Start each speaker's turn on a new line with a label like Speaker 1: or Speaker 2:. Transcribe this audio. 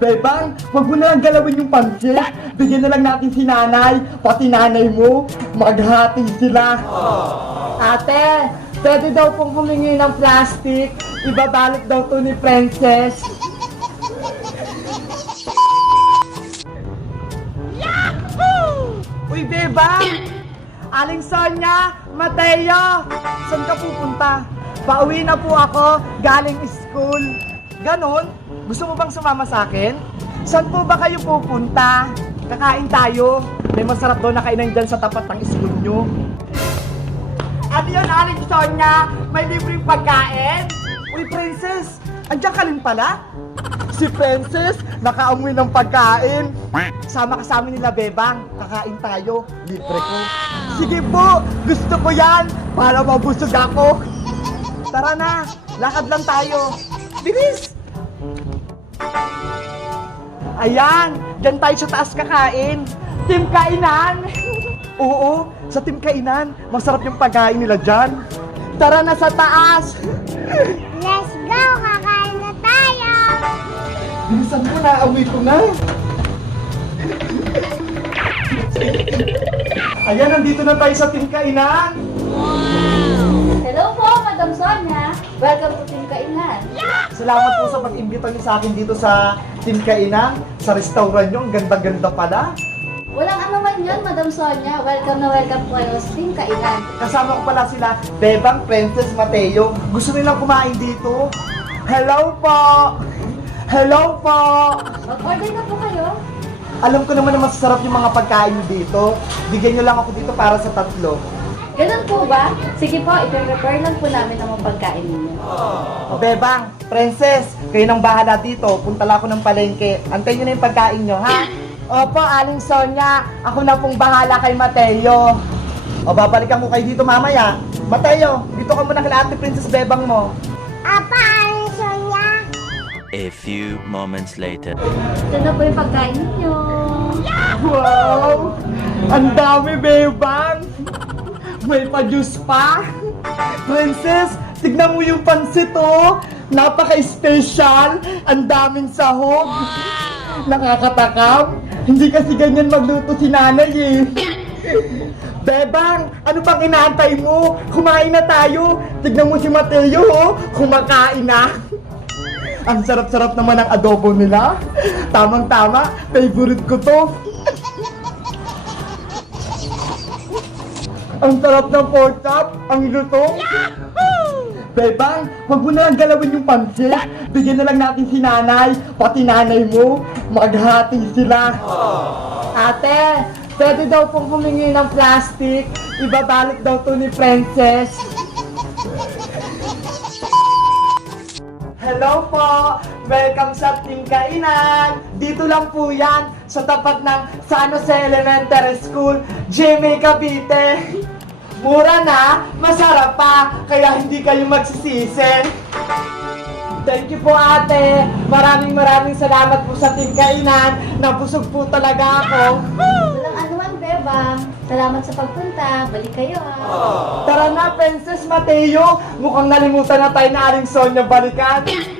Speaker 1: Bebang, wag mo na lang galawin yung pansit. Bigyan na lang natin si nanay, pati nanay mo. Maghati sila. Ate, pwede daw pong humingi ng plastic. Ibabalot daw to ni Princess. Yahoo! Uy, Bebang! Aling Sonia, Mateo, saan ka pupunta? Pauwi na po ako, galing school. Ganon? Gusto mo bang sumama sa akin? Saan po ba kayo pupunta? Kakain tayo. May masarap doon na kainan dyan sa tapat ng school nyo. Ano yun, Aling Sonia? May libreng pagkain? Uy, Princess, andiyan ka rin pala? Si Princess, nakaamoy ng pagkain. Sama ka sa amin nila, Bebang. Kakain tayo. Libre ko. Sige po, gusto ko yan para mabusog ako. Tara na, lakad lang tayo. Bilis! Ayan, dyan tayo sa taas kakain. Team Kainan! Oo, sa Team Kainan, masarap yung pagkain nila dyan. Tara na sa taas!
Speaker 2: Let's go! Kakain na tayo!
Speaker 1: Bilisan mo na, amoy ko na. Ayan, nandito na tayo sa Team Kainan.
Speaker 3: Hello po, Madam Sonia. Welcome to Team Kainan.
Speaker 1: Salamat po sa pag-imbita niyo sa akin dito sa Team Kainan. Sa restaurant niyo, ang ganda-ganda pala.
Speaker 3: Walang anuman yun, Madam Sonia. Welcome na welcome po kayo sa Team Kainan.
Speaker 1: Kasama ko pala sila, Bebang, Princess, Mateo. Gusto nilang kumain dito. Hello po! Hello po!
Speaker 3: Mag-order na po kayo.
Speaker 1: Alam ko naman na masasarap yung mga pagkain niyo dito. Bigyan niyo lang ako dito para sa tatlo.
Speaker 3: Ganun po ba? Sige po, i-prepare lang po namin ang mga pagkain ninyo.
Speaker 1: O Bebang, Princess, kayo nang bahala dito. Punta lang ako ng palengke. Antayin niyo na yung pagkain niyo, ha? Opo, Aling Sonia. Ako na pong bahala kay Mateo. O, babalikan ko kayo dito mamaya. Mateo, dito ka muna kay Ate Princess Bebang mo.
Speaker 2: Apa, Aling Sonia?
Speaker 4: A few moments later.
Speaker 3: Ito na po yung pagkain ninyo.
Speaker 1: Wow! Ang dami, Bebang! May pa-juice pa! Princess, tignan mo yung pansit, oh! Napaka-special! Ang daming sahog! Nakakatakam! Hindi kasi ganyan magluto si nanay, eh! Bebang, ano pang inaantay mo? Kumain na tayo! Tignan mo si Mateo, oh! Kumakain na! Ang sarap-sarap naman ng adobo nila. Tamang-tama, favorite ko to. Ang sarap ng pork chop, ang luto. Bebang, wag mo na lang galawin yung pansit. Bigyan na lang natin si nanay, pati nanay mo. Maghati sila. Ate, pwede daw pong humingi ng plastic. Ibabalot daw to ni Princess. Hello po! Welcome sa Team Kainan! Dito lang po yan sa tapat ng San Jose Elementary School, GMA Cavite. Mura na, masarap pa, kaya hindi kayo magsisisi. Thank you po ate! Maraming salamat po sa Team Kainan. Nabusog po talaga ako.
Speaker 3: Walang anuman, Bebang. Salamat sa pagpunta. Balik kayo, ha.
Speaker 1: Tara na, Princess Mateo! Mukhang nalimutan na tayo na Aling Sonia balikan.